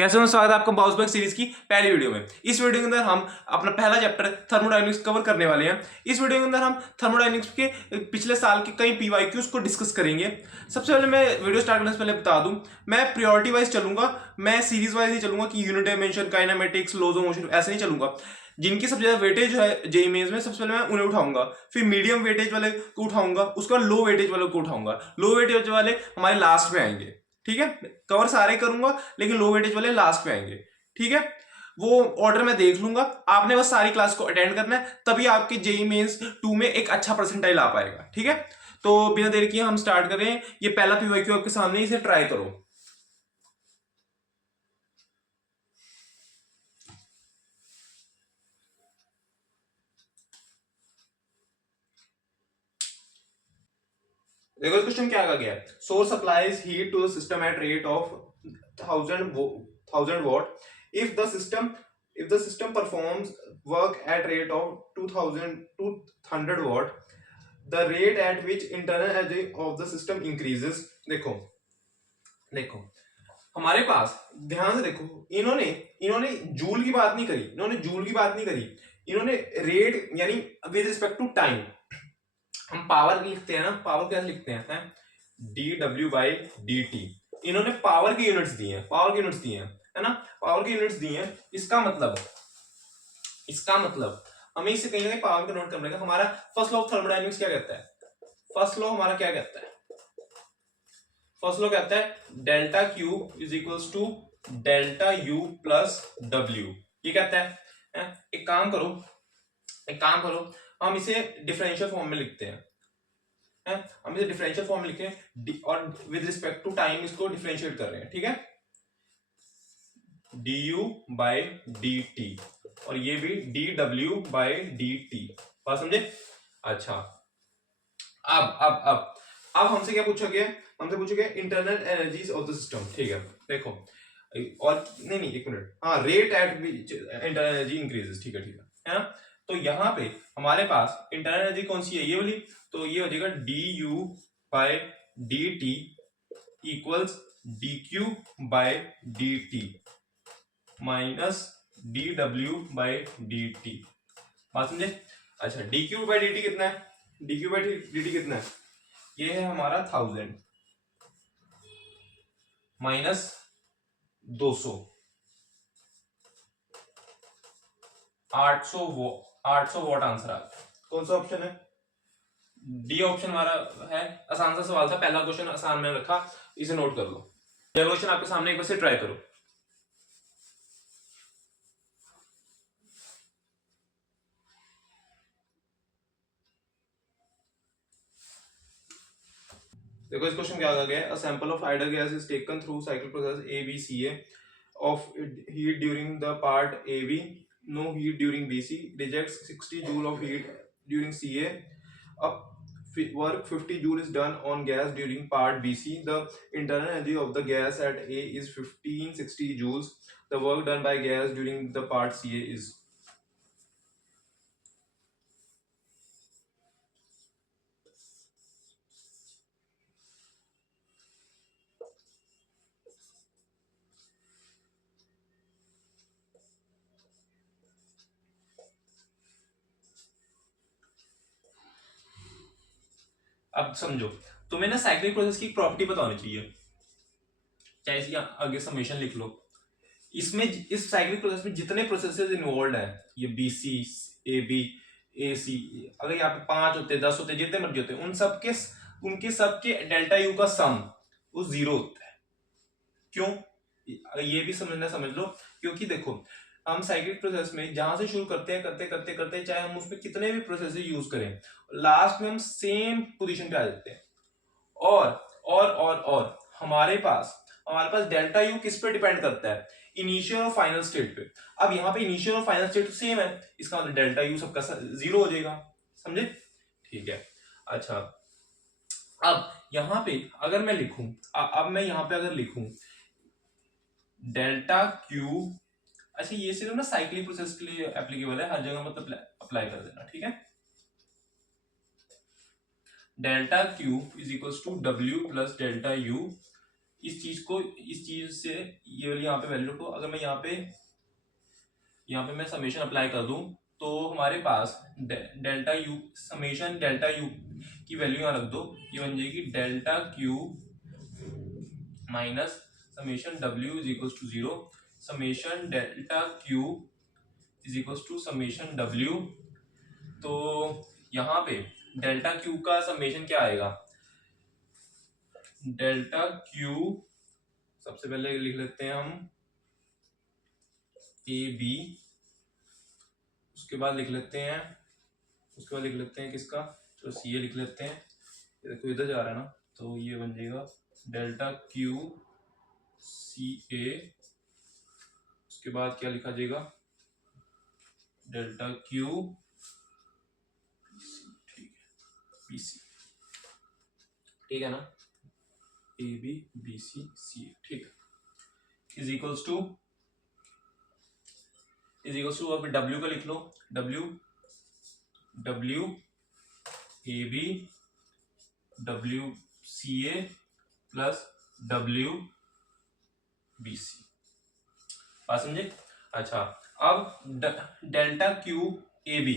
कैसे हो, स्वागत है आपका बाउंस बैक सीरीज की पहली वीडियो में। इस वीडियो के अंदर हम अपना पहला चैप्टर थर्मोडायनेमिक्स कवर करने वाले हैं। इस वीडियो के अंदर हम थर्मोडायनेमिक्स के पिछले साल के कई पीवाईक्यूज को डिस्कस करेंगे। सबसे पहले मैं वीडियो स्टार्ट करने से पहले बता दूं, मैं प्रायोरिटी वाइज चलूंगा, मैं सीरीज वाइज नहीं चलूंगा कि unit dimension, kinematics, laws of motion, ऐसे नहीं चलूंगा। जिनकी सबसे ज्यादा वेटेज है जेईई मेंस में, सबसे पहले मैं उन्हें उठाऊंगा, फिर मीडियम वेटेज वाले को उठाऊंगा, उसके बाद लो वेटेज वाले को उठाऊंगा। लो वेटेज वाले हमारे लास्ट में आएंगे, ठीक है। कवर सारे करूंगा लेकिन लो वेटेज वाले लास्ट में आएंगे, ठीक है। वो ऑर्डर में देख लूंगा, आपने बस सारी क्लास को अटेंड करना है, तभी आपके जेईई मेंस 2 में एक अच्छा परसेंटाइल आ पाएगा, ठीक है। तो बिना देर किए हम स्टार्ट करें। ये पहला पीवाईक्यू आपके सामने, इसे ट्राई करो। देखो क्वेश्चन क्या आ गया है। Source supplies heat to the system at rate of 1000 watt if the system performs work at rate of 2200 watt, the rate at which internal energy of the system increases। देखो देखो हमारे पास ध्यान से देखो, इन्होंने इन्होंने जूल की बात नहीं करी, इन्होंने रेट यानी विद रिस्पेक्ट टू टाइम। हम पावर लिखते हैं ना, पावर कैसे लिखते हैं, D W by D T. इन्होंने पावर की यूनिट्स दी हैं, है ना, पावर की यूनिट्स दी हैं। इसका मतलब हमें इसे कहीं ना कहीं पावर का नोट करना है। हमारा फर्स्ट लॉ ऑफ थर्मोडायनेमिक्स क्या कहता है? फर्स्ट लॉ हमारा क्या कहता है? फर्स्ट लॉ कहता है delta Q is equals to delta U plus W. ये कहता है। एक काम करो, हम इसे डिफरेंशियल फॉर्म में लिखते हैं। हम इसे डिफरेंशियल फॉर्म में लिखे और विद रिस्पेक्ट टू टाइम इसको डिफरेंशिएट कर रहे हैं, ठीक है। du बाई डी टी और ये भी dw बाई डी टी। बात समझे? अच्छा, अब हमसे क्या पूछा गया? हमसे पूछा गया internal energies of the system, ठीक है। देखो और नहीं एक मिनट, हाँ, rate at which internal energy increases, ठीक है ना। तो यहाँ पे हमारे पास इंटरनल एनर्जी कौन सी है? ये वाली। तो ये हो जाएगा du by D T equals dq by D T minus dw by D T. बात समझे? अच्छा, dq बाय dt कितना है? dq बाय dt कितना है? ये है हमारा 1000 माइनस 200, 800 वॉट आंसर आ गया। कौन सा ऑप्शन है? डी ऑप्शन हमारा है। आसान सा सवाल था, पहला क्वेश्चन आसान में रखा, इसे नोट कर लो। अगला क्वेश्चन आपके सामने एक बार से ट्राई करो। देखो इस क्वेश्चन क्या आ गया है। A sample of ideal gas is taken through cycle process A B C A of heat during the part A B, no heat during B C, rejects 60 joule of heat during C A, अब work 50 joule is done on gas during part BC. The internal energy of the gas at A is 1560 joules. The work done by gas during the part CA is। अब समझो, तुम्हें ना cyclic process की property पता होनी चाहिए, चाहे इसकी आगे समेशन लिख लो। इसमें इस साइक्लिक प्रोसेस में जितने प्रोसेसेस इन्वॉल्व हैं, ये बीसी, ए बी, ए सी, अगर यहाँ पे 5 होते, 10 होते, जितने मर्जी होते, उनके सबके डेल्टा यू का सम वो 0 होता है। क्यों? ये भी समझ लो, क्योंकि देखो हम साइक्लिक प्रोसेस में जहां से शुरू करते हैं, करते चाहे हम उसमें कितने भी प्रोसेस यूज करें, लास्ट में हम सेम पोजीशन पे आ जाते हैं। और हमारे पास डेल्टा यू किस पे डिपेंड करता है? इनिशियल और फाइनल स्टेट पे। अब यहाँ पे इनिशियल और फाइनल स्टेट सेम है, इसका मतलब डेल्टा यू सबका 0 हो जाएगा। समझे? ठीक है। अच्छा, अब यहाँ पे अगर मैं लिखूं, अगर लिखूं डेल्टा क्यू, अच्छा ये सिर्फ ना साइक्लिक प्रोसेस के लिए एप्लीकेबल है, हर जगह मतलब अप्लाई कर देना, ठीक है। Delta Q is equal to W plus delta U इस चीज से ये वाली यहाँ पे वैल्यू को अगर मैं यहाँ पे मैं समेशन अप्लाई कर दूं तो हमारे पास delta U summation delta U की वैल्यू यहाँ रख दो, ये बन जाएगी delta Q minus summation W is equal to zero, summation delta Q is equal to summation W. तो यहाँ पे डेल्टा क्यू का समेशन क्या आएगा, डेल्टा क्यू सबसे पहले लिख लेते हैं हम ए बी, उसके बाद लिख लेते हैं किसका, तो सी ए लिख लेते हैं, ये देखो इधर जा रहा है ना, तो ये बन जाएगा डेल्टा क्यू सी ए, उसके बाद क्या लिखा जाएगा डेल्टा क्यू ठीक है बी सी, ठीक है ना, A B B C C A, ठीक है, इज इक्वल्स टू अब डब्ल्यू का लिख लो, W A B W C A plus W B C, बात समझे। अच्छा अब डेल्टा क्यू ए बी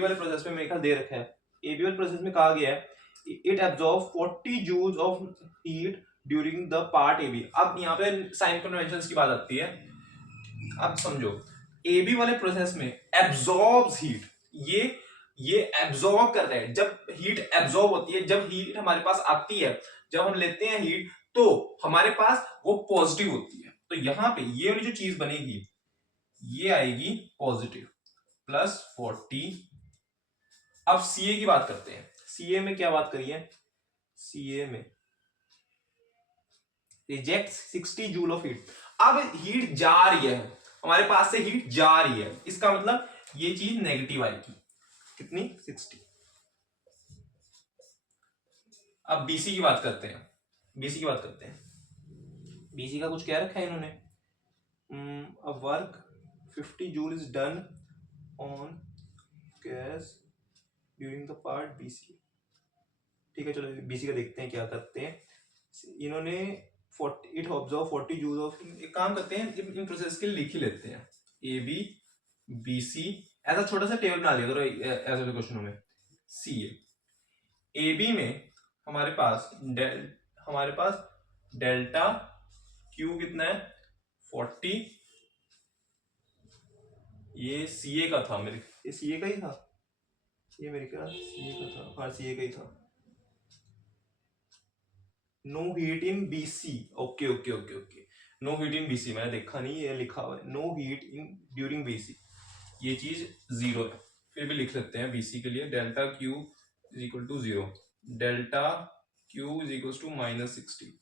वाले प्रोसेस में मेरे ख्याल दे रखा है, ए बी वाले प्रोसेस में कहा गया है it absorb 40 joules of heat during the part A B. अब यहाँ पे साइन कन्वेंशंस की बात आती है, अब समझो ए बी वाले प्रोसेस में एब्जॉर्ब्स हीट, ये एब्जॉर्ब कर रहे हैं, जब हीट एब्जॉर्ब होती है, जब हीट हमारे पास आती है, जब हम लेते हैं हीट तो हमारे पास वो पॉजिटिव होती है, तो यहां पे ये वाली जो चीज बनेगी ये आएगी पॉजिटिव प्लस 40। अब सीए की बात करते हैं, सीए में क्या बात करिए, सीए में रिजेक्ट 60 जूल ऑफ हीट। अब हीट जा रही है, हमारे पास से हीट जा रही है, इसका मतलब ये चीज नेगेटिव आएगी, कितनी 60। अब बीसी की बात करते हैं, बीसी का कुछ क्या रखा है इन्होंने, a work 50 joule is done on gas during the part BC। ठीक है चलो BC का देखते हैं क्या करते हैं, इन्होंने 40 इट ऑब्जर्व 40 जूल ऑफ, एक काम करते हैं इन प्रोसेस के लिख ही लेते हैं ए बी बी सी, ऐसा छोटा सा टेबल बना लिया करो ऐसे क्वेश्चनों में। सी ए बी में हमारे पास डेल्टा क्यू कितना है 40, ये सीए का था ये सीए का ही था, ये मेरे ख्याल सीए का था, हाँ सीए का ही था। No heat in BC, okay no heat in BC मैंने देखा नहीं, ये लिखा हुआ है no heat in during BC, ये चीज जीरो है, फिर भी लिख सकते हैं बीसी के लिए delta Q is equal to zero, delta Q is equal to -60,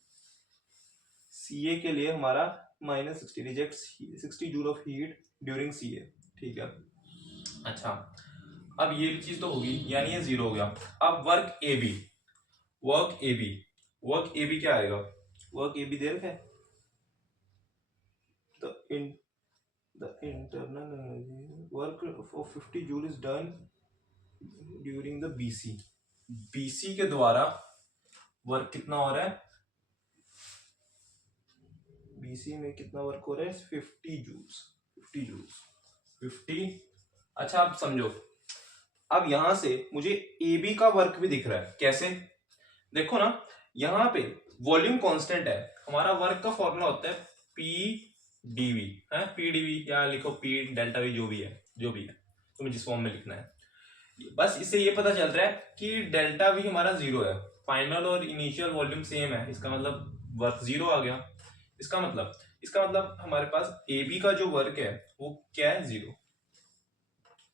CA के लिए हमारा -60 reject 60 joule of heat during CA, ठीक है। अच्छा अब ये चीज तो होगी, यानी ये जीरो हो गया। अब वर्क ए बी क्या आएगा, वर्क ए बी दे रखा है, the internal energy work of 50 joule is done during the BC के द्वारा वर्क कितना हो रहा है, BC में कितना वर्क हो रहा है 50 जूल्स। अच्छा अब समझो, अब यहां से मुझे AB का वर्क भी दिख रहा है, कैसे देखो ना, यहां पे वॉल्यूम कांस्टेंट है, हमारा वर्क का फॉर्मूला होता है PdV है, PdV या लिखो P डेल्टा V जो भी है तुम्हें जिस फॉर्म में लिखना है, बस इससे ये पता चल रहा है कि डेल्टा V हमारा जीरो है, फाइनल और इनिशियल वॉल्यूम सेम है, इसका मतलब वर्क जीरो आ गया, इसका मतलब हमारे पास AB का जो वर्क है वो क्या है जीरो,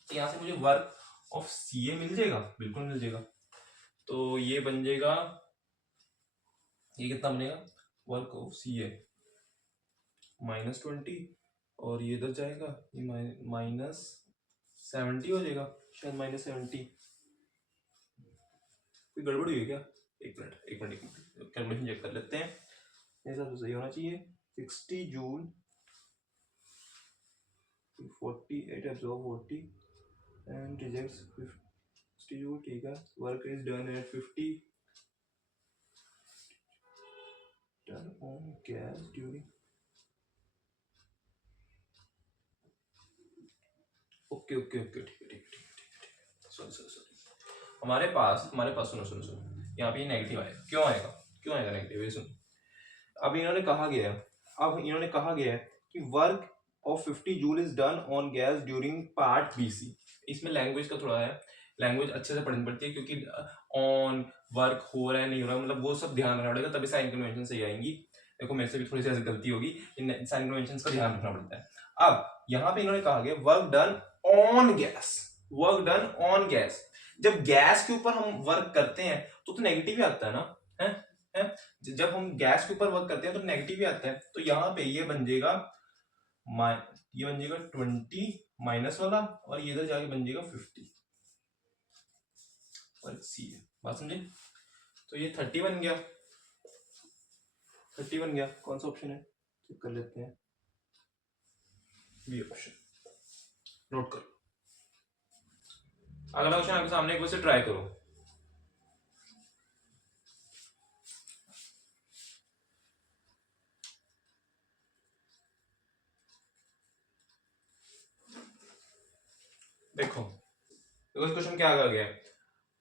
यहां से मुझे वर्क ऑफ CA मिल जाएगा, बिल्कुल मिल जाएगा, तो ये बन जाएगा, ये कितना बनेगा वर्क ऑफ CA -20 और ये इधर जाएगा, ये -70 हो जाएगा, शायद -70, कोई गड़बड़ हुई है क्या, एक मिनट कैलकुलेशन चेक कर लेते हैं, मेरे हिसाब से सही होना चाहिए। 60 joule 48 absorb 40 and rejects 60 joule, ठीक है, work is done at 50, done on gas during okay okay okay ठीक है ठीक है ठीक है सॉरी सॉरी सॉरी हमारे पास सुनो सुनो सुनो यहाँ पे नेगेटिव आएगा क्यों आएगा नेगेटिव ये सुनो अब इन्होंने कहा गया है कि work of 50 joule is done on gas during part BC. इसमें लैंग्वेज का थोड़ा है, लैंग्वेज अच्छे से पढ़नी पड़ती है क्योंकि ऑन वर्क हो रहा है नहीं हो रहा मतलब वो सब ध्यान रखना पड़ेगा तभी साइन कन्वेंशन सही आएंगी। देखो मेरे से भी थोड़ी सी ऐसी गलती होगी, इन साइन कन्वेंशन का ध्यान रखना पड़ता है। अब यहाँ पे इन्होंने कहा गया वर्क डन ऑन गैस। जब गैस के ऊपर हम वर्क करते हैं तो नेगेटिव ही आता है ना, है? जब हम गैस के ऊपर वर्क करते हैं तो नेगेटिव ही आता है। तो यहाँ पे ये बन जाएगा 20 माइनस वाला और ये इधर जाके बन जाएगा 50 और सी है, बात समझे? तो ये 30 बन गया, 30 बन गया। कौन सा ऑप्शन है चेक कर लेते हैं, बी ऑप्शन, नोट करो। अगला क्वेश्चन आपके सामने एक बार से ट्राई करो। देखो इस क्वेश्चन क्या आ गया है,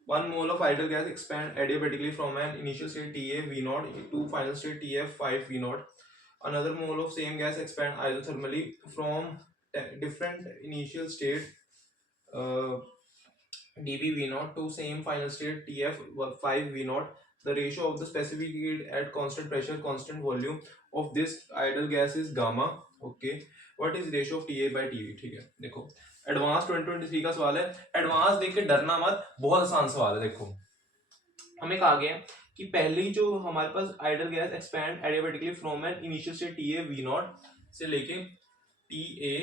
1 mole of ideal gas expand adiabatically from an initial state Ta V0 to final state Tf 5 V0. Another mole of same gas expand isothermally from different initial state dB V0 to same final state Tf 5 V0. The ratio of the specific heat at constant pressure, constant volume of this ideal gas is gamma. Okay. What is ratio of TA by TV? ठीक है, देखो advance 2023 का सवाल है, advance देख के डरना मत, बहुत आसान सवाल है। देखो हमें कहा गया कि पहली जो हमारे पास ideal gas expand adiabatically from an initial state TA V0 से लेके TA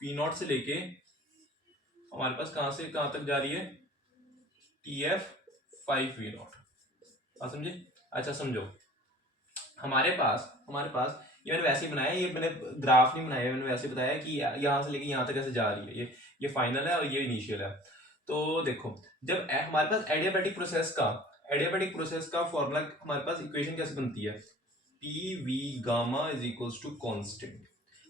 V0 से लेके हमारे पास कहां से कहां तक जा रही है, TF 5 V0। समझे? अच्छा समझो, हमारे पास ये मैंने वैसे ही बनाया, ये मैंने ग्राफ नहीं बनाया, मैंने वैसे बताया कि यहाँ से लेके यहाँ तक कैसे जा रही है, ये फाइनल है और ये इनिशियल है। तो देखो जब हमारे पास एडियाबैटिक प्रोसेस का फॉर्मूला हमारे पास इक्वेशन कैसे बनती है, P V gamma is equals to constant.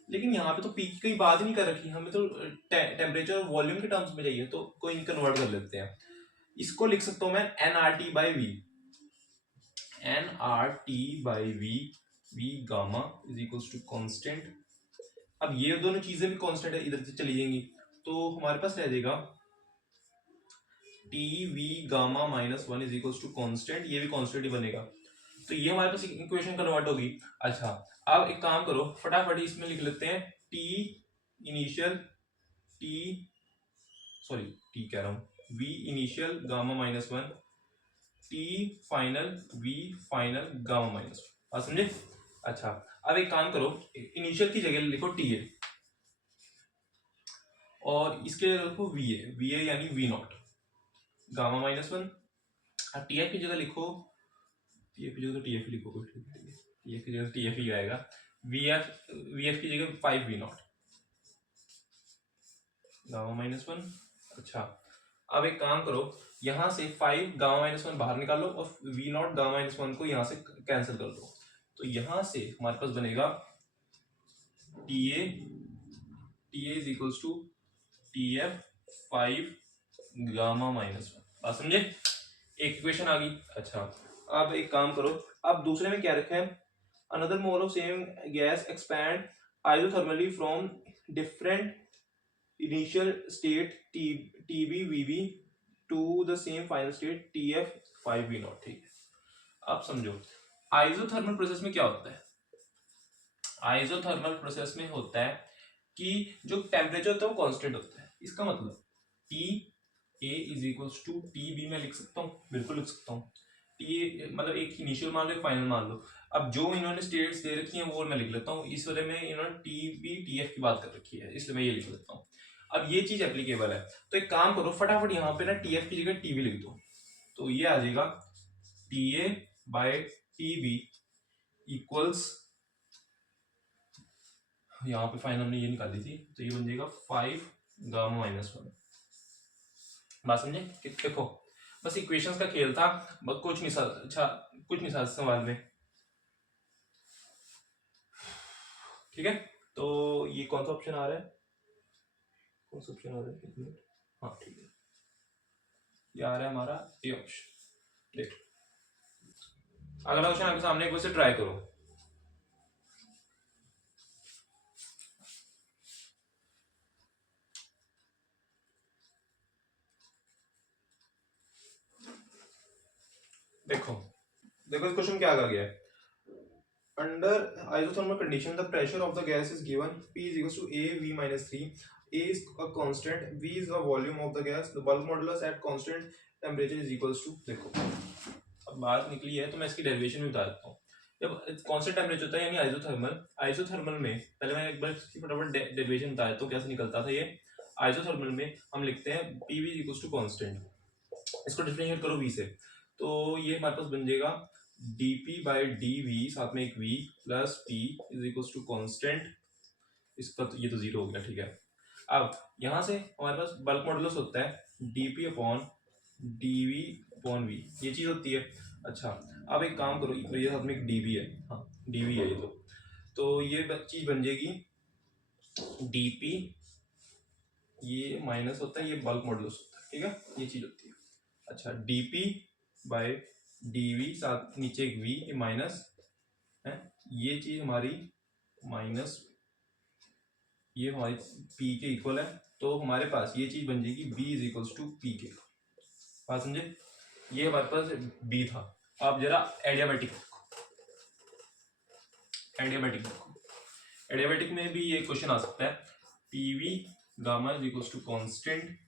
लेकिन यहाँ पे तो पी की कोई बात ही नहीं कर रखी, हमें तो टेम्परेचर और वॉल्यूम के टर्म्स में चाहिए, तो कोई कन्वर्ट कर लेते हैं। इसको लिख सकता हूँ मैं nRT by V, nRT by V, V gamma is equals to constant. अब ये दोनों चीजें भी कांस्टेंट है, इधर से चली जाएंगी तो हमारे पास रह जाएगा T V gamma minus 1 is equals to constant, ये भी कांस्टेंट ही बनेगा। तो ये हमारे पास इक्वेशन कन्वर्ट होगी। अच्छा अब एक काम करो, फटाफट इसमें लिख लेते हैं टी इनिशियल टी कह रहा हूं V initial gamma minus 1 T final V final gamma minus 1। समझे? अच्छा अब एक काम करो, इनिशियल की जगह लिखो टी ए और इसके जगह लिखो वी ए यानी V0 gamma minus 1। T F की जगह लिखो, टी एफ की जगह तो टी एफ ही लिखो, टी एफ की जगह टी एफ ही आएगा, वी एफ की जगह 5 V0 गामा माइनस 1। अच्छा अब एक काम करो, यहां से 5 गामा माइनस 1 बाहर निकालो और V0 गामा माइनस 1 को यहां से कैंसिल कर दो, तो यहां से हमारे पास बनेगा TA is equals to TF 5 gamma minus 1। बात समझे? एक इक्वेशन आ गई। अच्छा अब एक काम करो, अब दूसरे में क्या रखा है, another mole of same gas expand isothermally from different initial state TB VB to the same final state TF 5 V0। ठीक है, अब समझो आइसोथर्मल प्रोसेस में क्या होता है, आइसोथर्मल प्रोसेस में होता है कि जो टेम्परेचर होता है वो कांस्टेंट होता है। इसका मतलब T A is equals to T B में लिख सकता हूँ, बिल्कुल लिख सकता हूँ। टी मतलब एक इनिशियल मान लो एक फाइनल मान लो। अब जो इन्होंने स्टेट्स दे रखी हैं वो मैं लिख लेता हूँ, इस वाले में इन्होंने टी बी टी एफ की बात कर रखी है इसलिए मैं ये लिख लेता हूँ। अब ये चीज एप्लीकेबल है तो एक काम करो, फटाफट यहाँ पे ना टी एफ की जगह टी बी लिख दो, तो ये आ जाएगा T A by T B equals, यहाँ पे फाइनल हमने ये निकाली थी तो ये बन जाएगा 5 गामा माइनस 1। बात समझे? देखो बस इक्वेशंस का खेल था, कुछ नहीं सवाल में। ठीक है, तो ये कौन सा ऑप्शन आ रहा है, कौन सा ऑप्शन आ रहा है, एक मिनट, हाँ ठीक है, ये आ रहा है हमारा ए ऑप्शन। देखो अगला क्वेश्चन आपके सामने, एक बार से ट्राई करो। देखो देखो इस क्वेश्चन क्या कहा गया है। Under isothermal condition the pressure of the gas is given P is equals to A V minus 3, A is a constant, V is the volume of the gas, the bulk modulus at constant temperature is equals to, देखो अब बात निकली है तो मैं इसकी derivation भी बता देता हूँ। जब कांस्टेंट टेम्परेचर होता है यानी आइसोथर्मल, आइसोथर्मल में पहले मैं एक बार इसकी फटाफट डेरिवेशन बता देता हूँ कैसे निकलता था ये। आइसोथर्मल में हम लिखते हैं PV is equals to constant, इसको डिफरेंशिएट करो V से, तो ये हमारे पास बन जाएगा dp बाई dv, साथ में एक v plus p is equals to constant, इसका तो ये तो जीरो हो गया, ठीक है। अब यहाँ से हमारे पास बल्क मॉडुलस होता है dp upon dv upon v, ये चीज होती है। अच्छा अब एक काम करो, ये साथ में एक dv है, हाँ dv है ये तो ये चीज बन जाएगी dp, ये माइनस होता है, ये बल्क मॉडुलस होता है, ठीक है, ये चीज होती है। अच्छा dp बाय dv, साथ नीचे एक v, ये माइनस है, ये चीज हमारी माइनस, ये हमारी p के इक्वल है, तो हमारे पास ये चीज बन जाएगी b is equals to p के, बात समझे। ये हमारे पास b था। अब जरा एडियाबैटिक एडियाबैटिक में भी ये क्वेश्चन आ सकता है, pv gamma is equals to constant,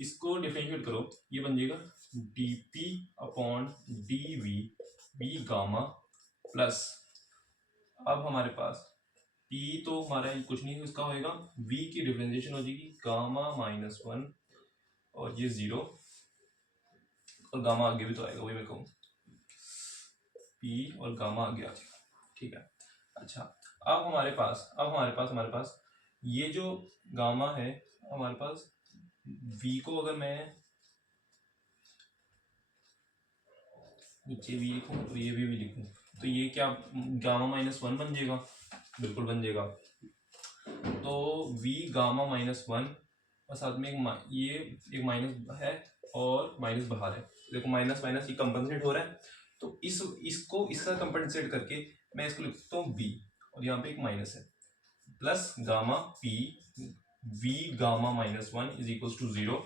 इसको डिफरेंशिएट करो, ये बन जाएगा dp upon dv v gamma plus, अब हमारे पास p तो हमारा कुछ नहीं, इसका होएगा v की डिफरेंशिएशन हो जाएगी गामा माइनस 1 और ये 0, और गामा आगे भी तो आएगा, वही मैं कहूँ p और गामा आगे आ जाएगा, ठीक है। अच्छा अब हमारे पास ये जो गामा है, हमारे पास v को अगर मैं नीचे v लिखूं तो ये भी लिखूं, तो ये क्या गामा माइनस 1 बन जाएगा, बिल्कुल बन जाएगा। तो v गामा माइनस 1 और साथ में ये एक माइनस है और माइनस बाहर है, देखो माइनस माइनस ये कंपनसेट हो रहा है, तो इसको इसका कंपनसेट करके मैं इसको लिख सकता हूँ b, और यहाँ पे एक माइनस है, plus gamma p v gamma minus 1 is equal to 0,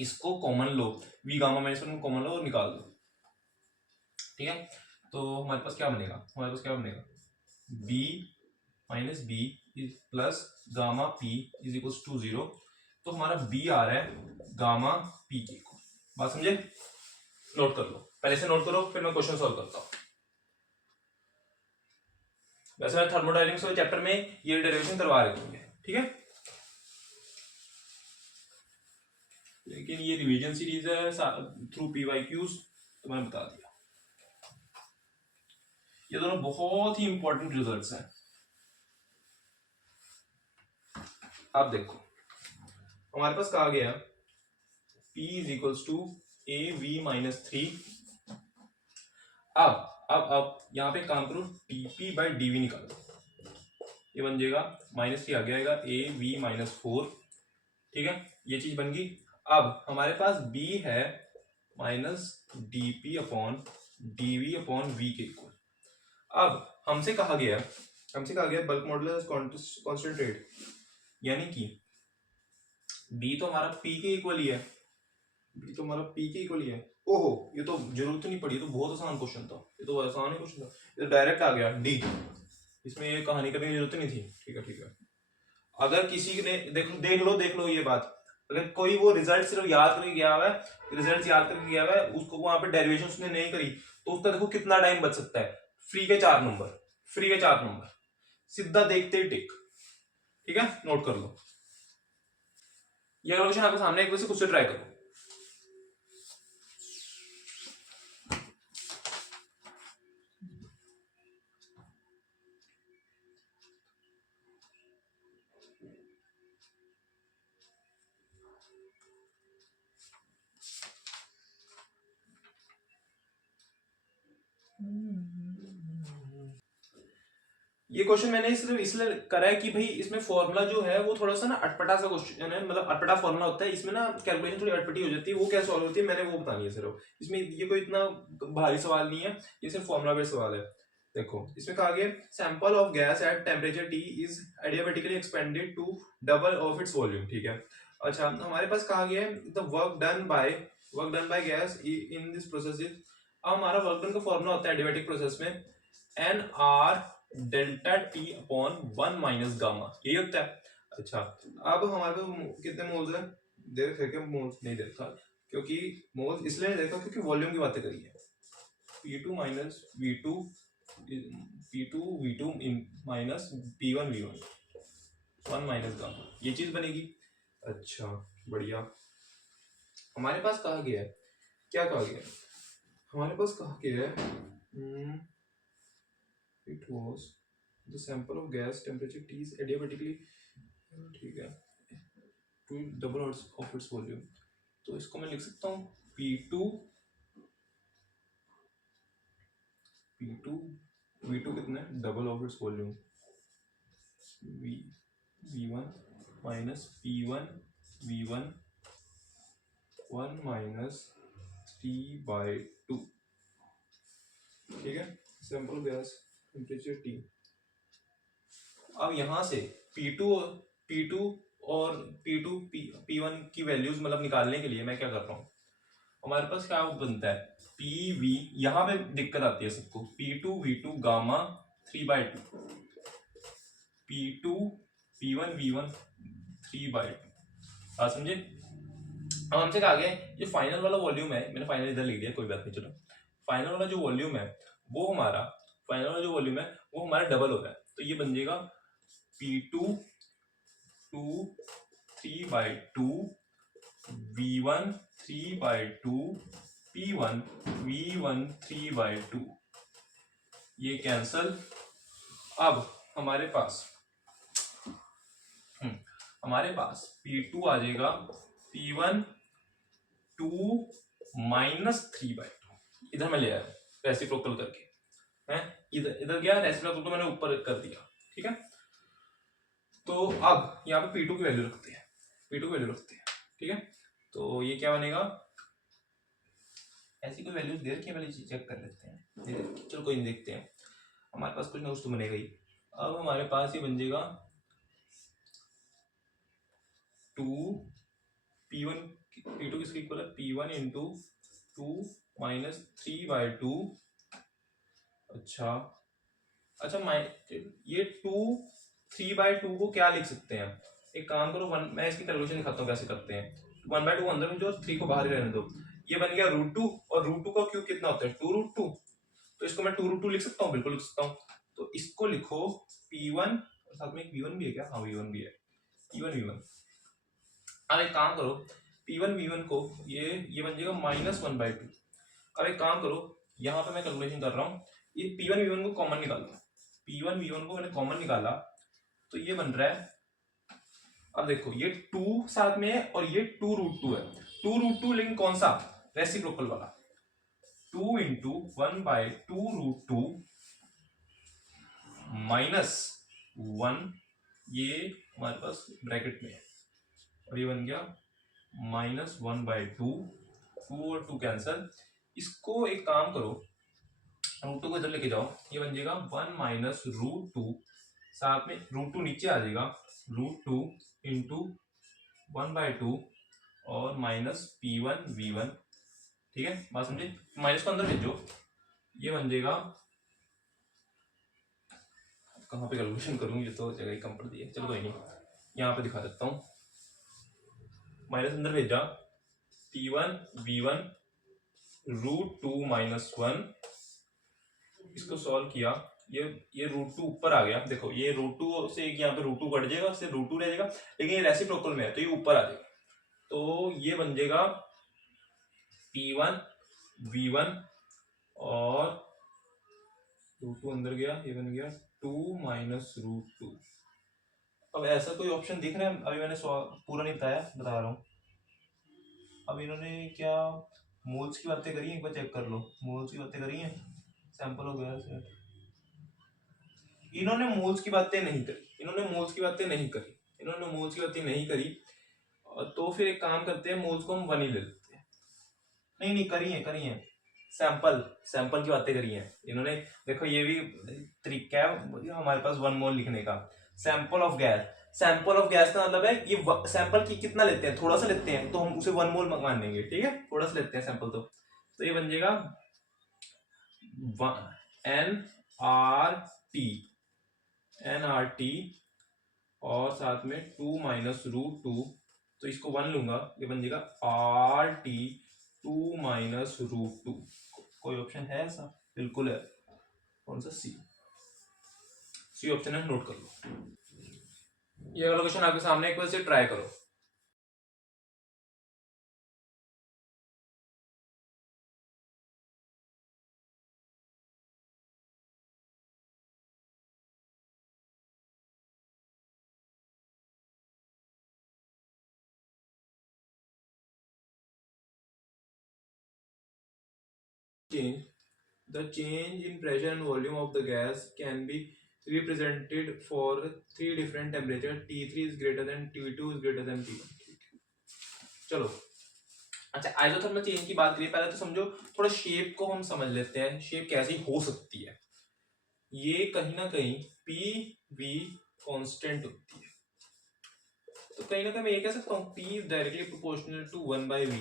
इसको कॉमन लो, v गामा माइनस 1 को कॉमन लो और निकाल दो, ठीक है। तो हमारे पास क्या बनेगा, b minus B plus gamma p is equal to 0, तो हमारा b आ रहा है गामा p के को, बात समझे। नोट कर लो, पहले से नोट करो, फिर मैं क्वेश्चन सॉल्व करता हूँ। वैसे मैं थर्मोडायनेमिक्स वाले चैप्टर में ये डेरिवेशन करवा रखी है, ठीक है, लेकिन ये रिवीजन सीरीज है थ्रू PYQs, तो मैंने बता दिया। ये दोनों बहुत ही इंपॉर्टेंट रिजल्ट्स हैं। आप देखो हमारे पास कहा गया P is equals to AV minus 3, अब यहाँ पे काम करो, dp बाई dv निकालो, ये बन जाएगा -3 आगे आएगा AV माइनस 4, ठीक है, ये चीज बन गई। अब हमारे पास b है minus dp upon dv upon v के इक्वल। अब हमसे कहा गया बल्क मॉडुलस कांस्टेंट रेट, यानी कि b तो हमारा p के इक्वल ही है, ओहो ये तो जरूरत नहीं पड़ी, ये तो बहुत आसान क्वेश्चन था, ये तो आसान ही क्वेश्चन था, ये तो डायरेक्ट आ गया d, इसमें ये कहानी करने की जरूरत नहीं थी, ठीक है। अगर किसी ने देख लो ये बात, अगर कोई वो रिजल्ट सिर्फ याद करके गया हुआ है, उसको वहां पे डेरिवेशन उसने नहीं करी, तो उसका देखो कितना टाइम बच सकता है, फ्री के 4 नंबर सीधा देखते ही टिक, ठीक है, नोट कर लो। ये क्वेश्चन आपके सामने एक बार से खुद से ट्राई करो। ये क्वेश्चन मैंने सिर्फ इसलिए करा है कि भाई इसमें फॉर्मूला जो है वो थोड़ा सा ना अटपटा सा क्वेश्चन है, मतलब अटपटा फॉर्मूला होता है, इसमें ना कैलकुलेशन थोड़ी अटपटी हो जाती है, वो क्या सॉल्व होती है मैंने वो बतानी है सिर्फ। इसमें ये कोई इतना भारी सवाल नहीं है, ये सिर्फ फॉर्मूला बेस्ड सवाल है। देखो इसमें कहा गया sample of gas at temperature T is adiabatically expanded to double of its volume, ठीक है। अच्छा हमारे पास कहा गया है the work done by gas in this process is, अब हमारा वर्क डन का फॉर्मूला होता है एडियाबेटिक प्रोसेस में N R delta T upon 1 minus gamma, यही होता है। अच्छा अब हमारे पास कितने मोल्स है, देख रखे मोल्स नहीं देखा, क्योंकि मोल्स इसलिए नहीं देखा क्योंकि वॉल्यूम की बातें करी है। P2 minus V2 P2 V2 minus P1 V1 1 minus gamma, ये चीज बनेगी। अच्छा बढ़िया। हमारे पास कहा गया है, क्या कहा गया है, हमारे पास कहा गया है it was the sample of gas temperature T is adiabatically, ठीक है, to double of its volume, तो इसको मैं लिख सकता हूँ P2 V2 कितना है double of its volume V1 minus P1 V1 1 minus 3/2, ठीक है, सैंपल गैस टेम्परेचर T। अब यहाँ से P2 और P1 की वैल्यूज मतलब निकालने के लिए मैं क्या कर रहा हूँ, हमारे पास क्या बनता है PV, यहाँ पे दिक्कत आती है सबको, P2 V2 gamma 3/2 P2 P1 V1 3/2, बात समझे। अब हमसे कहा गया ये फाइनल वाला वॉल्यूम है, मैंने फाइनल इधर लिख दिया कोई बात नहीं, चलो फाइनल वाला जो वॉल्यूम है वो हमारा डबल हो रहा है, तो ये बन जाएगा P2 3/2 V1 3/2 P1 V1 3/2, ये कैंसल। अब हमारे पास P2 आ जाएगा P1 2 माइनस 3/2, इधर मैं ले आया रेसिप्रोकल करके, है इधर गया रेसिप्रोकल तो मैंने ऊपर कर दिया, ठीक है। तो अब यहाँ पे P2 की वैल्यू रखते हैं, ठीक है। तो ये क्या बनेगा, ऐसी कोई वैल्यू दे रखी है, पहले चेक कर लेते हैं, चलो कोई नहीं, देखते हैं, हमारे पास कुछ ना कुछ तो बनेगा ही। अब हमारे पास ये बन जाएगा 2 P1 P2 किसके इक्वल है P1 इंटू 2 माइनस 3/2। अच्छा ये 2 3/2 को क्या लिख सकते हैं, एक काम करो मैं इसकी कैलकुलेशन दिखाता हूँ कैसे करते हैं। 1/2 अंदर में जो 3 को बाहर ही रहने दो, ये बन गया √2, और √2 का क्यूब कितना होता है 2√2, तो इसको मैं 2√2 लिख सकता हूँ, बिल्कुल लिख सकता हूँ। तो इसको लिखो P1, साथ में एक V1 भी है क्या, हाँ V1 भी है, P1 V1। अब एक काम करो P1 V1 को ये बन जाएगा -1/2। अब एक काम करो, यहाँ पे मैं कैलकुलेशन कर रहा हूँ, ये P1 V1 को कॉमन निकालो, P1 V1 को मैंने कॉमन निकाला तो ये बन रहा है, अब देखो ये 2 साथ में है और ये 2√2 है, 2√2 लेकिन कौन सा रेसिप्रोकल वाला, 2 इंटू 1/2√2 माइनस 1, ये हमारे पास ब्रैकेट में है, और ये बन गया -1/2, 2 और 2 कैंसल। इसको एक काम करो √2 को इधर लेके जाओ, ये बन जाएगा 1 माइनस √2, साथ में √2 नीचे आ जाएगा, √2 इंटू 1/2 और माइनस P1 V1, ठीक है, बात समझे, माइनस को अंदर भेजो, ये बन जाएगा, कहाँ पे कैलकुलेशन करूँ, ये तो जगह ही कम पड़ दी है, चलो कोई नहीं, यहाँ पे दिखा देता हूँ, माइनस अंदर भेजा P1 V1 √2 माइनस 1, इसको सॉल्व किया, ये √2 ऊपर आ गया, देखो ये √2 से यहाँ पे √2 कट जाएगा, उससे √2 रह जाएगा, लेकिन ये रेसिप्रोकल में है तो ये ऊपर आ जाएगा, तो ये बन जाएगा P1 V1 और √2 अंदर गया, ये बन गया 2 माइनस √2। अब ऐसा कोई ऑप्शन दिख रहा है, अभी मैंने पूरा नहीं बताया, बता रहा हूँ। अब इन्होंने क्या मोल्स की बातें करी हैं, एक बार चेक कर लो, मोल्स की बातें करी हैं, सैंपल हो गया, इन्होंने मोल्स की बातें नहीं करी, इन्होंने मोल्स की बातें नहीं करी, इन्होंने मोल्स की बातें नहीं करी। तो फिर एक काम करते हैं, मोल्स को हम 1 ही ले लेते हैं। नहीं नहीं, करी है सैंपल, सैंपल की बातें करी हैं इन्होंने। देखो ये भी तरीका है हमारे पास 1 मोल लिखने का। Sample of gas, sample of gas का मतलब है ये सैंपल की कितना लेते हैं, थोड़ा सा लेते हैं तो हम उसे 1 मोल मान लेंगे, ठीक है, थोड़ा सा लेते हैं सैंपल। तो ये बन जाएगा NRT, NRT और साथ में 2 माइनस रूट 2, तो इसको 1 लूंगा, ये बन जाएगा RT 2 माइनस रूट 2। कोई ऑप्शन है ऐसा? बिल्कुल है। कौन सा? सी ऑप्शन है, नोट कर लो। ये वाला क्वेश्चन आपके सामने, एक बार से ट्राई करो। Change. The change in pressure and volume of the gas can be represented for 3 different temperatures. T3 is greater than T2 is greater than T1. चलो, अच्छा आइसोथर्मल चेंज की बात करिए, पहले तो समझो थोड़ा शेप को हम समझ लेते हैं, शेप कैसी हो सकती है। ये कहीं ना कहीं पी वी कांस्टेंट होती है, तो कहीं ना कहीं मैं ये कह सकता हूँ P is directly proportional to 1 by V.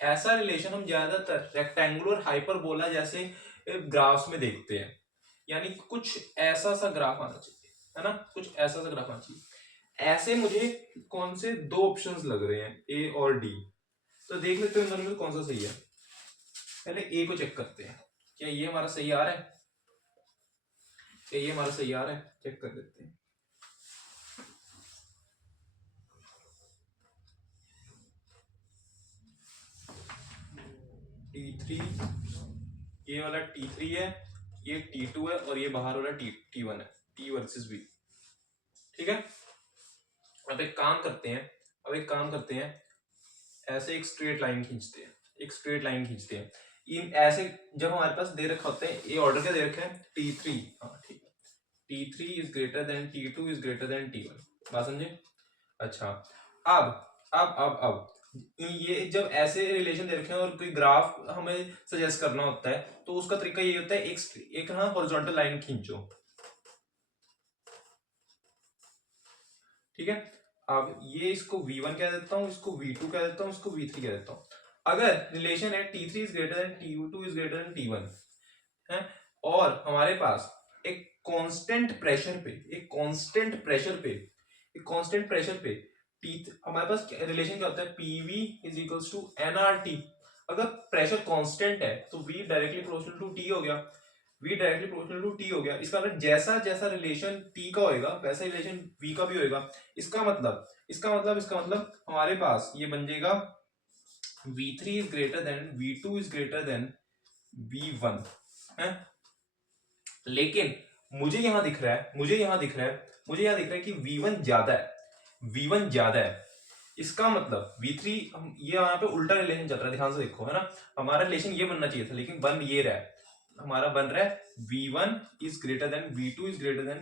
ऐसा रिलेशन हम ज्यादातर रेक्टेंगुलर हाइपरबोला जैसे ग्राफ्स में देखते हैं, यानी कुछ ऐसा सा ग्राफ आना चाहिए, है ना, कुछ ऐसा सा ग्राफ आना चाहिए। ऐसे मुझे कौन से 2 ऑप्शंस लग रहे हैं, ए और डी, तो देख लेते हैं इन दोनों में कौन सा सही है। पहले ए को चेक करते हैं, क्या ये हमारा सही आ रहा है, क्या ये हमारा सही आ रहा है, चेक कर लेते हैं। T3, ये वाला T3 है, ये T2 है और ये बाहर वाला T1 है, T वर्सेस V, ठीक है। अब एक काम करते हैं, ऐसे एक स्ट्रेट लाइन खींचते हैं, एक स्ट्रेट लाइन खींचते हैं। इन ऐसे जब हमारे पास दे रखा होता है, ये ऑर्डर क्या दे रखा है, T3, हाँ ठीक है, T3 is greater then T2 is greater then T1, बात समझे। अच्छा, अब ये जब ऐसे रिलेशन दे रखे हैं और कोई ग्राफ हमें सजेस्ट करना होता है, तो उसका तरीका ये होता है, एक ना हॉरिजॉन्टल लाइन खींचो, ठीक है। अब ये इसको V1 कह देता हूं, इसको V2 कह देता हूं, इसको V3 कह देता हूं। अगर रिलेशन है T3 is greater then T2 is greater then T1 है, और हमारे पास एक कांस्टेंट प्रेशर पे, हमारे पास रिलेशन क्या होता है, PV is equals to NRT। अगर प्रेशर कांस्टेंट है तो V directly proportional to T हो गया, इसका मतलब जैसा जैसा रिलेशन T का होएगा वैसा रिलेशन V का भी होएगा। इसका मतलब हमारे पास ये बन जाएगा V3 is greater than V2 is greater then V1 है। लेकिन मुझे यहां दिख रहा है कि V1 ज्यादा है। इसका मतलब V3, ये यहाँ पे उल्टा रिलेशन चल रहा है, ध्यान से देखो, है ना। हमारा रिलेशन ये बनना चाहिए था, लेकिन बन ये रहा है, हमारा बन रहा है V1 is greater than V2 is greater than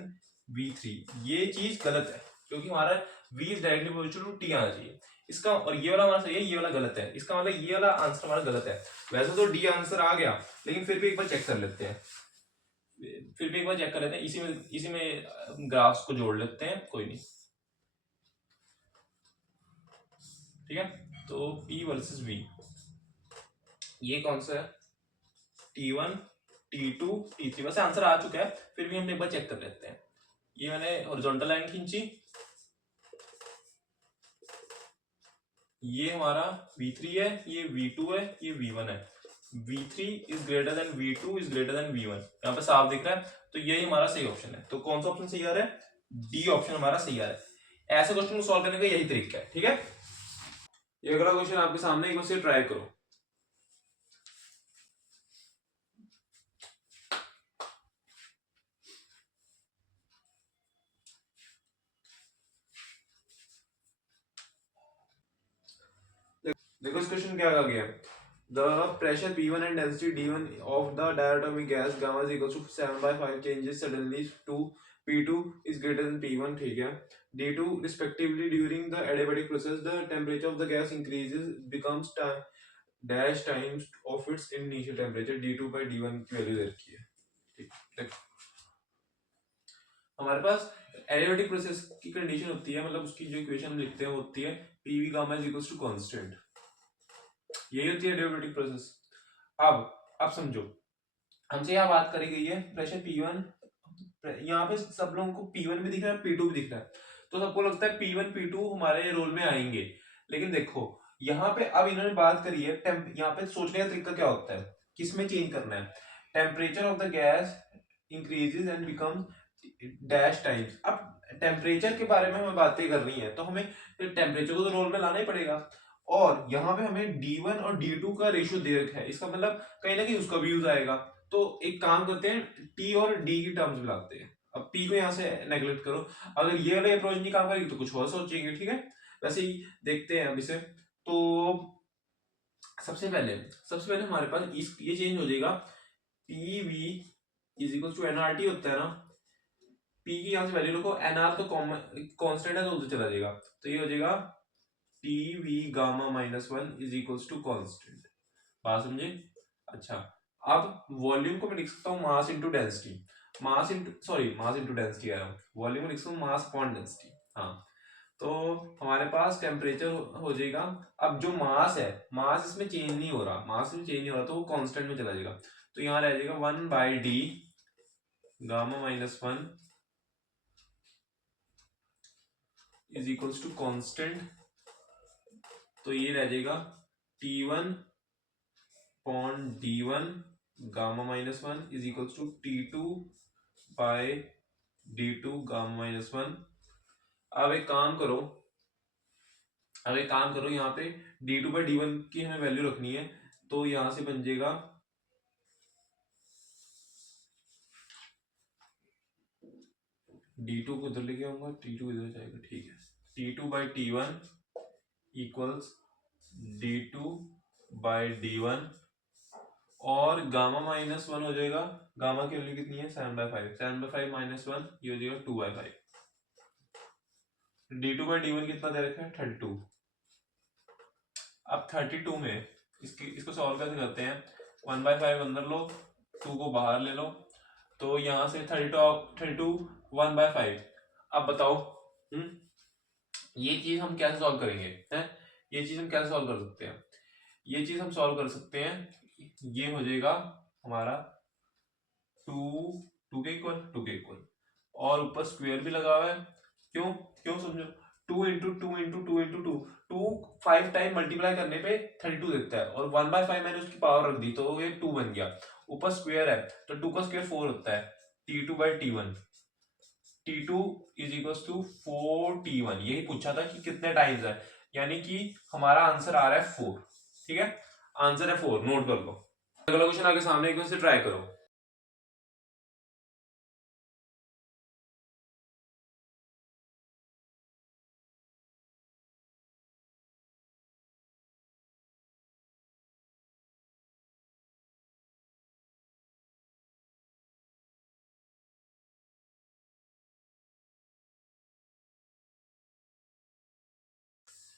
V3। ये चीज गलत है, क्योंकि हमारा V is directly proportional to T आना चाहिए इसका, और ये वाला हमारा सही है, ये वाला गलत है। इसका मतलब ये वाला आंसर हमारा गलत है। वैसे तो D आंसर आ गया, लेकिन फिर भी एक बार चेक कर लेते हैं, इसी में ग्राफ्स को जोड़ लेते हैं, कोई नहीं, ठीक है। तो P वर्सेस V, ये कौन सा है, T1 T2 T3, वैसे आंसर आ चुका है, फिर भी हम एक बार चेक कर लेते हैं। ये मैंने हॉरिजॉन्टल लाइन खींची, ये हमारा V3 है, ये V2 है, ये V1 है। V3 is greater than V2 is greater then V1, यहाँ पे साफ दिख रहा है, तो यही हमारा सही ऑप्शन है। तो कौन सा ऑप्शन सही आ रहा है, डी ऑप्शन हमारा सही आ रहा है। ऐसे क्वेश्चन को सॉल्व करने का यही तरीका है, ठीक है। ये अगला क्वेश्चन आपके सामने, एक बार से ट्राई करो। देखो इस क्वेश्चन क्या आ गया, The pressure P1 and density D1 of the diatomic gas gamma is equal to 7/5 changes suddenly to P2 is greater than P1, ठीक है. D2 respectively during the adiabatic process the temperature of the gas increases becomes dash times of its initial temperature. D2 by D1 की value दे रखी है. ठीक, देखो हमारे पास adiabatic process की condition होती है, मतलब उसकी जो इक्वेशन हम लिखते हैं वो होती है PV gamma is equals to constant. यही होती है एडियाबेटिक प्रोसेस. अब समझो, हमसे यहाँ बात करी गई है प्रेशर P1, यहाँ पे सब लोगों को P1 भी दिख रहा है, P2 भी दिख रहा है, तो सबको लगता है P1 P2 हमारे रोल में आएंगे. लेकिन देखो यहाँ पे अब इन्होंने बात करी है यहाँ पे सोचने का तरीका क्या होता है, किसमें चेंज करना है. Temperature of the gas increases and become dash times. अब टेम्परेचर के बारे में हमें बातें करनी है तो हमें टेम्परेचर को तो रोल में लाना ही पड़ेगा. और यहाँ पे हमें D1 और D2 का रेशियो दे रखा है, इसका मतलब कहीं ना कहीं उसका भी यूज आएगा. तो एक काम करते हैं, T और D की टर्म्स मिलाते हैं. अब P को यहाँ से नेगलेक्ट करो, अगर ये वाला अप्रोच नहीं काम करेगी तो कुछ और सोचेंगे, ठीक है. वैसे ही देखते हैं अब इसे. तो सबसे पहले हमारे पास ये चेंज हो जाएगा. PV is equal to NRT होता है ना, P की यहाँ से वैल्यू रखो, NR तो कांस्टेंट है तो उधर चला जाएगा, तो ये हो जाएगा PV gamma minus 1 is equals to constant. बात समझे. अच्छा, अब वॉल्यूम को मैं लिख सकता हूँ mass into density. Mass into density आ रहा हूँ, वॉल्यूम में लिख सकता हूँ मास अपॉन डेंसिटी. हाँ, तो हमारे पास टेम्परेचर हो जाएगा. अब जो मास है, मास इसमें चेंज नहीं हो रहा, तो वो कांस्टेंट में चला जाएगा. तो यहाँ रह जाएगा 1/d gamma minus 1 is equals to constant. तो ये रह जाएगा T1 upon D1 gamma minus 1 is equals to T2 by D2 gamma minus 1. अब एक काम करो, यहाँ पे D2 बाय D1 की हमें वैल्यू रखनी है, तो यहां से बन जाएगा D2 को इधर लेके आऊंगा, T2 इधर जाएगा, ठीक है. T2 bye T1 equals D2 bye D1 और गामा माइनस 1 हो जाएगा. गामा की वैल्यू कितनी है 7/5, 7/5 माइनस 1 ये हो जाएगा 2/5. D2 बाय D1 कितना दे रखा है 32. अब 32 में इसको सॉल्व कैसे करते हैं, 1/5 अंदर लो, 2 को बाहर ले लो, तो यहां से 32 1/5. अब बताओ ये चीज हम कैसे सॉल्व करेंगे, हैं? ये चीज हम कैसे सॉल्व कर सकते हैं, ये चीज हम सॉल्व कर सकते हैं. ये हो जाएगा हमारा 2 के इक्वल और ऊपर स्क्वायर भी लगा हुआ है. क्यों समझो, 2 into 2 into 2 into 2 5 time multiply करने पे 32 देता है, और 1/5 मैंने उसकी पावर रख दी तो ये 2 बन गया. ऊपर स्क्वायर है तो 2 का स्क्वायर 4 होता है. T2 by T1, T2 is equal to 4T1. यही पूछा था कि कितने टाइम्स है, यानी कि हमारा आंसर आ रहा है 4. ठीक है, आंसर है 4, नोट कर लो. अगला क्वेश्चन आगे सामने एक बार से ट्राई करो.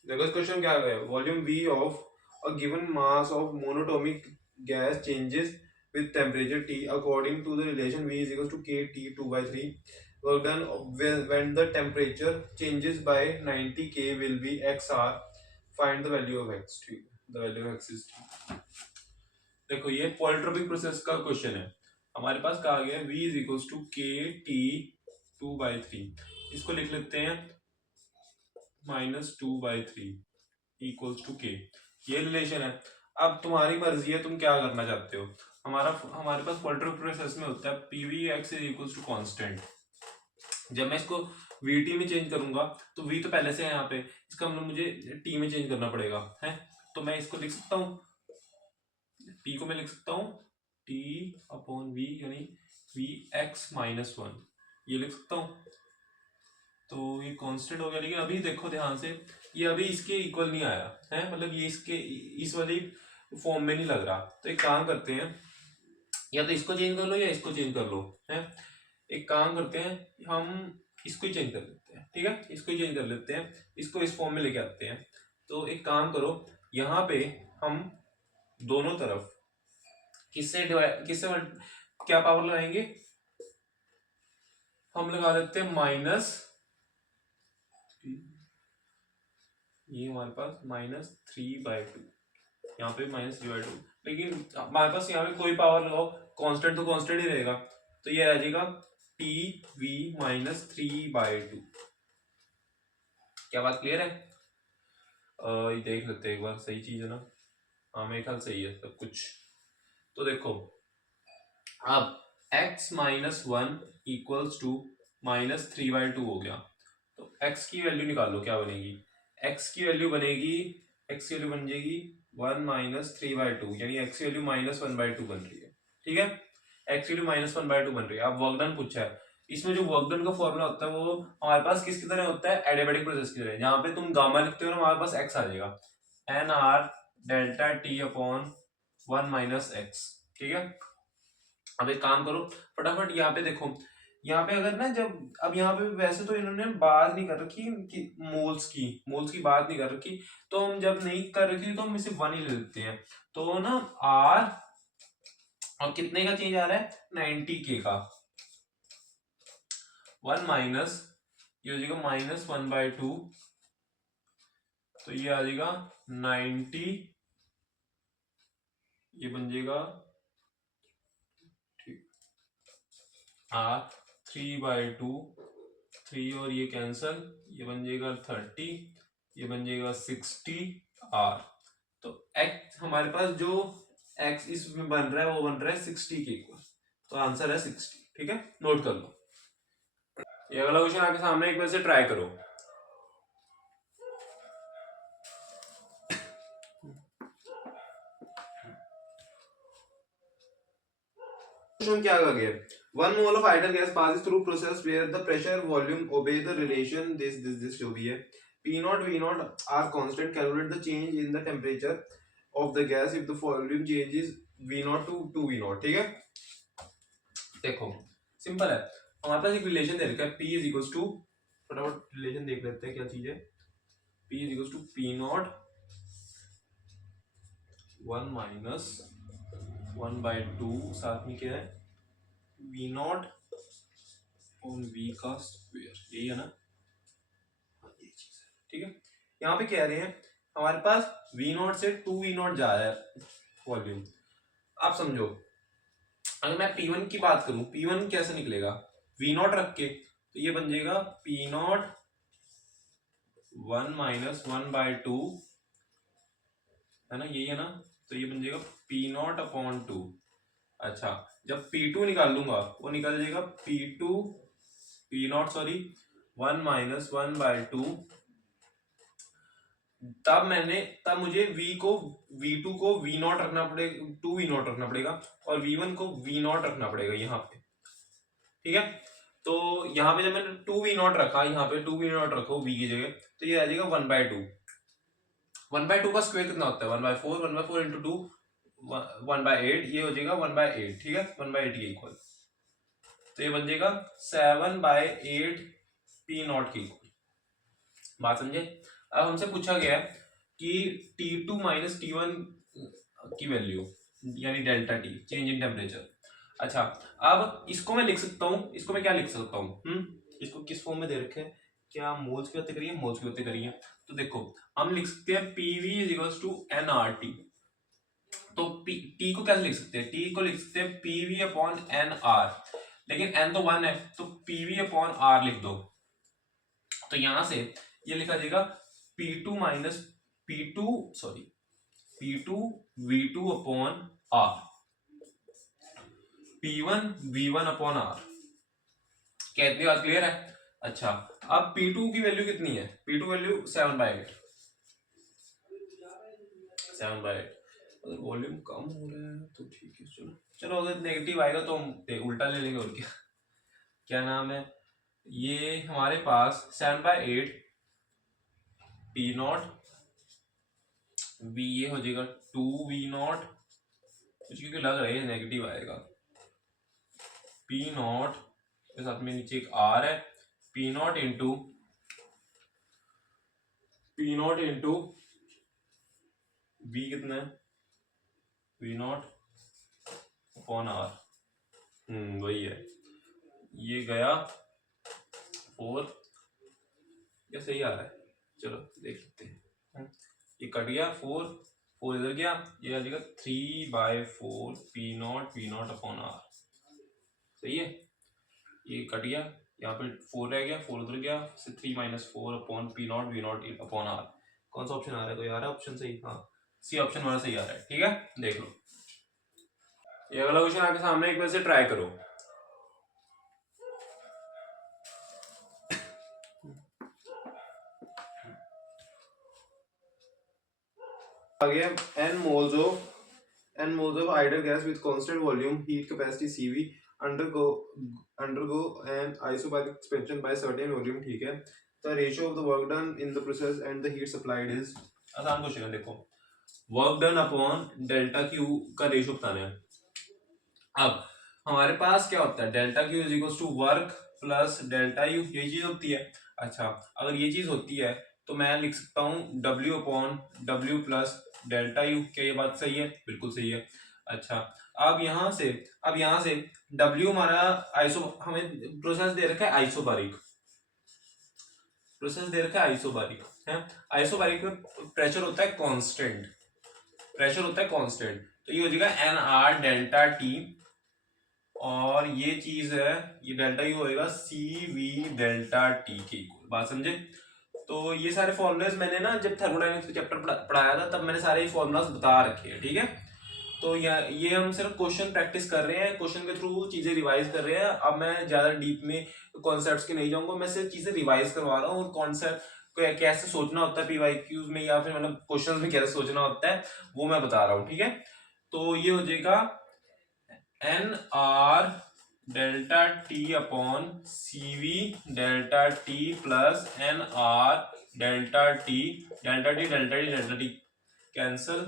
देखो इस क्वेश्चन क्या है, volume V of a given mass of monatomic gas changes with temperature T according to the relation V is equal to KT 2/3. Work done when the temperature changes by 90 K will be XR. Find the value of X. ठीक है, the value of X is T. देखो ये पॉलिट्रोपिक process का question है. हमारे पास कहा गया V is equals to KT 2/3. इसको लिख लेते हैं -2/3 इक्वल्स टू K. ये रिलेशन है. अब तुम्हारी मर्जी है तुम क्या करना चाहते हो. हमारे पास पॉलिट्रोपिक प्रोसेस में होता है PVX is equals to constant. जब मैं इसको VT में चेंज करूंगा तो V तो पहले से है यहाँ पे, इसका मतलब मुझे T में चेंज करना पड़ेगा, है. तो मैं इसको लिख सकता हूँ, P को मैं लिख सकता हूँ T अपॉन V यानी VX-1, ये लिख सकता हूँ. तो ये कांस्टेंट हो गया. लेकिन अभी देखो ध्यान से, ये अभी इसके इक्वल नहीं आया है, मतलब ये इसके इस वाली फॉर्म में नहीं लग रहा। तो एक काम करते हैं, या तो इसको चेंज कर लो या इसको चेंज कर लो है। एक काम करते हैं, हम इसको ही चेंज कर लेते हैं, ठीक है, इसको ही चेंज कर लेते हैं, इसको इस फॉर्म में लेके आते हैं। तो एक काम करो, यहाँ पे हम दोनों तरफ किससे डिवाइड, क्या पावर लगाएंगे, हम लगा देते हैं माइनस, ये हमारे पास -3/2, यहाँ पे -3/2, लेकिन हमारे पास यहाँ पे कोई पावर लगाओ, कांस्टेंट तो कांस्टेंट ही रहेगा, तो ये आ जाएगा TV -3/2। क्या बात क्लियर है? ये देख लेते हैं एक बार, सही चीज है ना? हाँ मेरे ख्याल सही है सब कुछ। तो देखो अब x -1 इक्वल्स टू -3/2 हो गया, तो x की वैल्यू निकालो, क्या बनेगी, x की वैल्यू बन जाएगी 1 -3/2, यानी x की वैल्यू -1/2 बन रही है, ठीक है, x की वैल्यू -1/2 बन रही है। अब वर्क डन पूछा है, इसमें जो वर्क डन का फॉर्मूला होता है वो हमारे पास किसकी तरह होता है, एडियाबैटिक प्रोसेस की तरह, जहां पे तुम गामा लिखते हो ना हमारे पास x आ जाएगा, nr delta t upon 1 - x, ठीक है। अब एक काम करो फटाफट, यहाँ पे देखो, यहाँ पे अगर ना जब, अब यहाँ पे वैसे तो इन्होंने बात नहीं कर रखी कि मोल्स की बात नहीं कर रखी, तो हम जब नहीं कर रखी तो हम इसे 1 ही ले लेते हैं। तो ना R और कितने का चेंज आ रहा है, 90K का, 1 माइनस ये हो जाएगा -1/2, तो ये आ जाएगा 90, ये बन जाएगा R 3/2, 3 और ये कैंसल, ये बन जाएगा 30, ये बन जाएगा 60R। तो x हमारे पास जो x इसमें बन रहा है वो बन रहा है 60 के इक्वल, तो आंसर है 60, ठीक है, नोट कर लो। ये अगला क्वेश्चन आपके सामने, एक बार से ट्राई करो। क्वेश्चन क्या आ गया, 1 mole of ideal gas passes through process where the pressure volume obey the relation this जो भी है, P0 V0 are constant, calculate the change in the temperature of the gas if the volume changes V0 to 2V0, ठीक है। देखो simple है, हमारे पास एक relation दे रखा है P इज इक्वल टू, फटाफट रिलेशन देख लेते हैं क्या चीज है, P is equal to P0 1 minus 1/2, साथ में क्या है V0 ऑन V का स्क्वायर, यही है ना, ये चीज है, ठीक है। यहाँ पे कह रहे हैं हमारे पास V0 से 2V0 जा रहा है वॉल्यूम। आप समझो, अगर मैं P1 की बात करूं, P1 कैसे निकलेगा, V0 रख के, तो ये बन जाएगा P0 1 माइनस 1/2, है ना, यही है ना, तो ये बन जाएगा P0 अपॉन 2। अच्छा, जब P2 निकाल लूंगा वो निकल जाएगा P0 1 माइनस 1/2, तब मुझे V2 को V0 रखना पड़ेगा, 2V0 रखना पड़ेगा, और V1 को V0 रखना पड़ेगा यहाँ पे, ठीक है। तो यहाँ पे जब मैंने 2V0 रखा, यहाँ पे 2V0 रखो V की जगह, तो ये आ जाएगा 1/2। 1/2 का स्क्वायर कितना होता है, 1/4, 1/4 इंटू 2 1/8, ये हो जाएगा 1/8, ठीक है, 1/8 के इक्वल, तो ये बन जाएगा 7/8 P0 के इक्वल। बात समझे? अब हमसे पूछा गया है कि T2 माइनस T1 की वैल्यू, यानी delta T, change in temperature. अच्छा, अब इसको मैं लिख सकता हूँ, इसको मैं क्या लिख सकता हूँ, इसको किस फॉर्म में दे रखे हैं, क्या मोल्स की बातें करिए, मोल्स की बातें करिए, तो देखो हम लिख सकते हैं PV is equals to NRT। तो T को कैसे लिख सकते हैं, T को लिख सकते हैं PV अपॉन NR, लेकिन N तो 1 है, तो PV अपॉन R लिख दो, तो यहां से ये लिखा जाएगा P2 V2 upon R, P1 V1 upon R। क्या इतनी बात क्लियर है? अच्छा, अब P2 की वैल्यू कितनी है, P2 वैल्यू 7/8, 7/8। अगर वॉल्यूम कम हो रहा है तो ठीक है, चलो अगर नेगेटिव आएगा तो हम उल्टा ले लेंगे, और क्या नाम है, ये हमारे पास 7/8 P0 वी ये हो जाएगा 2v0, क्योंकि लग रहा है नेगेटिव आएगा, p0 के साथ में नीचे एक r है, p0 इंटू v कितना है, v0 अपॉन r, वही है, ये गया 4, क्या सही आ रहा है, चलो देख लेते हैं, ये कट गया 4 इधर गया, ये आ जाएगा 3/4 p0 अपॉन r, सही है, ये कट गया, यहाँ पे 4 रह गया, 4 उधर गया, 3 - 4 upon p0 v0 upon r, कौन सा ऑप्शन आ रहा है, कोई आ रहा है ऑप्शन सही, हाँ सी ऑप्शन हमारा सही आ रहा है, ठीक है, देख लो। ये अगला क्वेश्चन आपके सामने, एक बार से ट्राई करो। Again, n moles of ideal gas with constant volume, heat capacity Cv undergo an isobaric expansion by certain volume, ठीक है। The ratio of the work done in the process and the heat supplied is, आसान question है, देखो work done upon delta Q का ratio बताना है। अब हमारे पास क्या होता है, delta Q is equal to work plus delta U, ये चीज होती है। अच्छा, अगर ये चीज होती है तो मैं लिख सकता हूँ W upon W plus delta you, क्या ये बात सही है, बिल्कुल सही है। अच्छा, अब यहाँ से डब्ल्यू हमारा हमें प्रोसेस दे रखा है आइसोबारिक, है। आइसोबारिक में प्रेशर होता है कांस्टेंट, तो ये हो जाएगा एन आर डेल्टा टी, और ये चीज है, ये डेल्टा यू होएगा सी वी डेल्टा टी के इक्वल, बात समझे। तो ये सारे फॉर्मूलाज मैंने ना जब थर्मोडायनेमिक्स का चैप्टर पढ़ाया था तब मैंने सारे फॉर्मूलाज बता रखे हैं, ठीक है। तो ये हम सिर्फ क्वेश्चन प्रैक्टिस कर रहे हैं, क्वेश्चन के थ्रू चीजें रिवाइज कर रहे हैं। अब मैं ज्यादा डीप में कॉन्सेप्ट्स के नहीं जाऊंगा, मैं सिर्फ चीजें रिवाइज करवा रहा हूँ, और कॉन्सेप्ट कैसे सोचना होता है पीवाईक्यूज में, या फिर मतलब क्वेश्चन में कैसे सोचना होता है वो मैं बता रहा हूँ, ठीक है। तो ये हो जाएगा N R delta T upon C V delta T plus N R delta T cancel,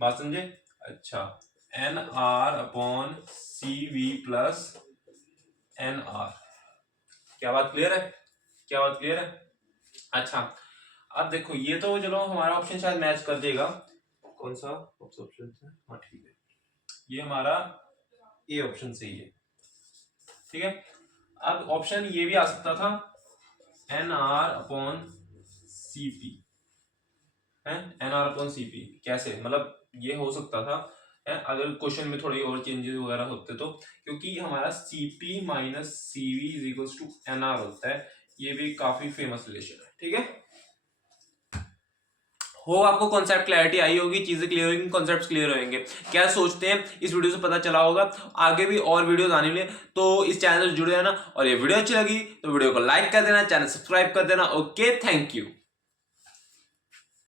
बात समझे। अच्छा, N R upon C V plus N R, क्या बात क्लियर है, अच्छा, अब देखो ये तो चलो हमारा ऑप्शन शायद मैच कर देगा, कौन सा ऑप्शन है, हाँ ठीक है, ये हमारा ए ऑप्शन सही है, ठीक है। अब ऑप्शन ये भी आ सकता था N R upon C P, N R upon C P, कैसे, मतलब ये हो सकता था अगर क्वेश्चन में थोड़ी और चेंजेस वगैरह होते तो, क्योंकि हमारा Cp minus Cv is equal to NR होता है, ये भी काफी फेमस रिलेशन है, ठीक है। हो आपको कॉन्सेप्ट क्लैरिटी आई होगी, चीजें क्लियर होंगी, कॉन्सेप्ट्स क्लियर होंगे, क्या सोचते हैं इस वीडियो से पता चला होगा। आगे भी और वीडियोस आने वाले, तो इस चैनल से जुड़े रहना, और ये वीडियो अच्छी लगी तो वीडियो को लाइक कर देना, चैनल सब्सक्राइब कर देना। Okay, thank you.